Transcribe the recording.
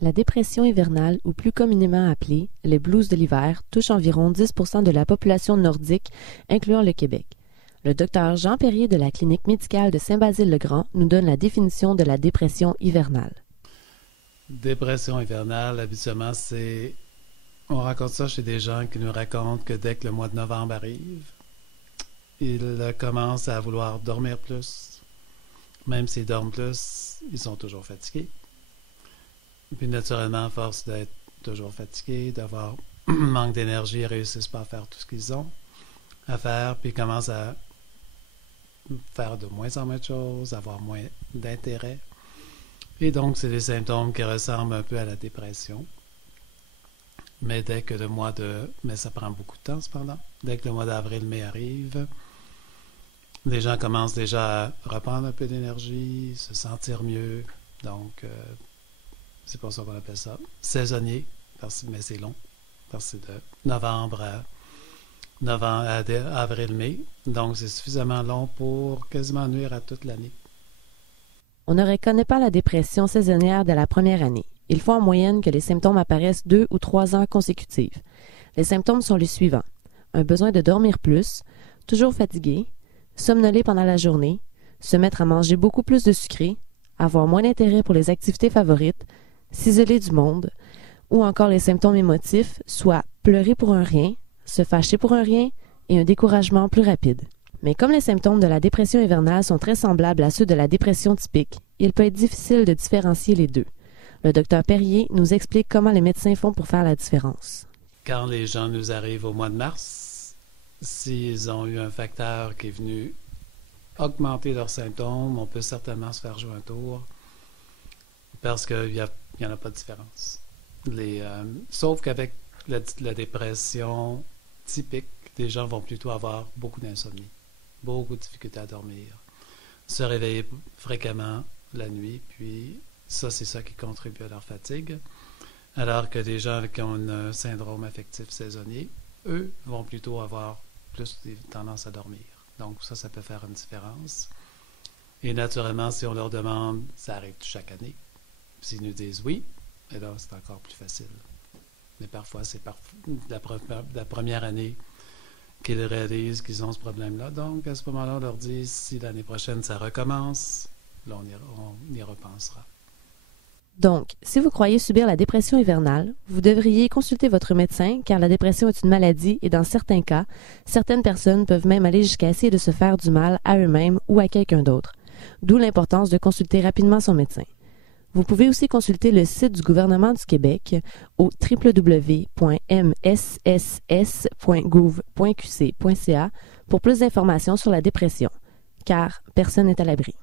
La dépression hivernale, ou plus communément appelée les blues de l'hiver, touche environ 10% de la population nordique, incluant le Québec. Le docteur Jean Perrier de la clinique médicale de Saint-Basile-le-Grand nous donne la définition de la dépression hivernale. Dépression hivernale, habituellement, on raconte ça chez des gens qui nous racontent que dès que le mois de novembre arrive, ils commencent à vouloir dormir plus. Même s'ils dorment plus, ils sont toujours fatigués. Puis naturellement, à force d'être toujours fatigués, d'avoir manque d'énergie, ils ne réussissent pas à faire tout ce qu'ils ont à faire, puis ils commencent à faire de moins en moins de choses, avoir moins d'intérêt. Et donc, c'est des symptômes qui ressemblent un peu à la dépression. Mais dès que mais ça prend beaucoup de temps cependant. Dès que le mois d'avril-mai arrive, les gens commencent déjà à reprendre un peu d'énergie, se sentir mieux. Donc, c'est pour ça qu'on appelle ça saisonnier, mais c'est long, parce que c'est de novembre à avril-mai. Donc, c'est suffisamment long pour quasiment nuire à toute l'année. On ne reconnaît pas la dépression saisonnière dès la première année. Il faut en moyenne que les symptômes apparaissent 2 ou 3 ans consécutifs. Les symptômes sont les suivants. Un besoin de dormir plus, toujours fatigué, somnoler pendant la journée, se mettre à manger beaucoup plus de sucré, avoir moins d'intérêt pour les activités favorites, s'isoler du monde, ou encore les symptômes émotifs, soit pleurer pour un rien, se fâcher pour un rien et un découragement plus rapide. Mais comme les symptômes de la dépression hivernale sont très semblables à ceux de la dépression typique, il peut être difficile de différencier les deux. Le docteur Perrier nous explique comment les médecins font pour faire la différence. Quand les gens nous arrivent au mois de mars, s'ils ont eu un facteur qui est venu augmenter leurs symptômes, on peut certainement se faire jouer un tour parce qu'il n'y en a pas de différence. Sauf qu'avec la dépression typique, les gens vont plutôt avoir beaucoup d'insomnie, beaucoup de difficultés à dormir, se réveiller fréquemment la nuit, puis ça, c'est ça qui contribue à leur fatigue. Alors que des gens qui ont un syndrome affectif saisonnier, eux, vont plutôt avoir plus tendance à dormir. Donc ça peut faire une différence. Et naturellement, si on leur demande, ça arrive chaque année. S'ils nous disent oui, et là, c'est encore plus facile. Mais parfois, c'est la première année qu'ils réalisent qu'ils ont ce problème-là. Donc, à ce moment-là, on leur dit, si l'année prochaine, ça recommence, là, on y repensera. Donc, si vous croyez subir la dépression hivernale, vous devriez consulter votre médecin car la dépression est une maladie et dans certains cas, certaines personnes peuvent même aller jusqu'à essayer de se faire du mal à eux-mêmes ou à quelqu'un d'autre. D'où l'importance de consulter rapidement son médecin. Vous pouvez aussi consulter le site du gouvernement du Québec au www.msss.gouv.qc.ca pour plus d'informations sur la dépression, car personne n'est à l'abri.